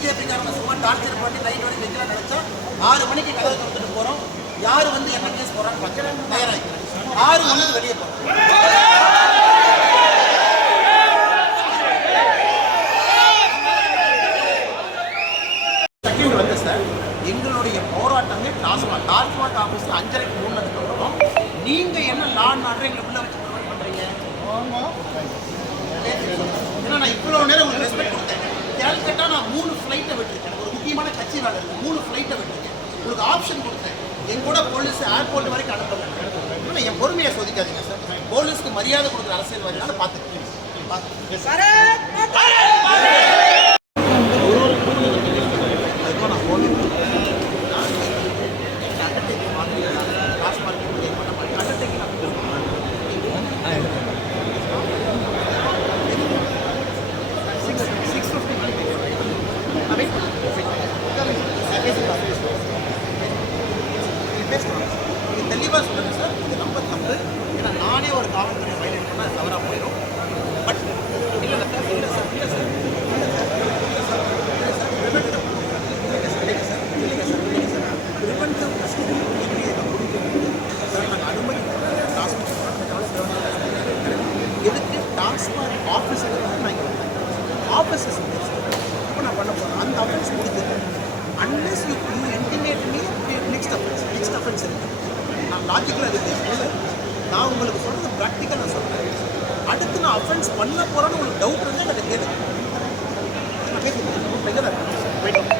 பிஜேபிக்காரங்க சும்மா டார்ச்சர் பண்ணி நைட் வரைக்கும் வைக்கலாம் நினைச்சா 6 மணிக்கு கதவை கொடுத்துட்டு போறோம். யாரு வந்து என்ன கேஸ் போறான்னு பார்க்கலாம். தயாராகிறேன். 6 மணிக்கு வெளியே போறோம். செகண்ட் வந்து சார், எங்களுடைய போராட்டமே டாஸ்மாக் ஆஃபீஸில் 5:30க்கு மூடினதுக்கு அப்புறம் நீங்க என்ன லா அண்ட் ஆர்டர் எங்களுக்குள்ள வச்சு ப்ரொவைட் பண்றீங்க? ஏன்னா நான் இவ்வளோ நேரம் உங்களுக்கு ரெஸ்பெக்ட் கொடுத்தேன். கேல்கட்டா நான் 3 ஃப்ளைட்டை விட்டுருக்கேன். ஒரு முக்கியமான கட்சி வேலை இருக்கு. 3 ஃப்ளைட்டை விட்டுருக்கேன். உங்களுக்கு ஆப்ஷன் கொடுத்தேன். என் கூட போலீஸ் ஏர்போர்ட் வரைக்கும் அனுப்புறேன். என் பொறுமையை சோதிக்காதீங்க சார். போலீஸ்க்கு மரியாதை கொடுக்குற அரசியல்வாதினால பார்த்துக்கேன். தெளிவாக சொல்லுங்கள் சார், இது ரொம்ப தப்பு. ஏன்னா நானே ஒரு காவல்துறை வயலேட் பண்ணால் தவறாக போயிடும். பட் இல்லை சார், இல்லை சார், இல்லை சார், எதுக்கு டாஸ்மாக் ஆஃபீஸில் நான் இங்கே வந்தேன். ஆஃபீஸஸ் இப்போ நான் பண்ண போகிறேன். அந்த அஃபென்ஸ் முடிஞ்சிருக்கேன். Unless you intimate me next offence இருக்குது. நான் லாஜிக்கலாக இருக்குது. நான் உங்களுக்கு சொல்கிறது ப்ராக்டிக்கலாக நான் சொல்கிறேன். அடுத்து நான் அஃபென்ஸ் பண்ண போகிறேன்னு உங்களுக்கு டவுட் இருந்தால் எனக்கு கேளுங்க.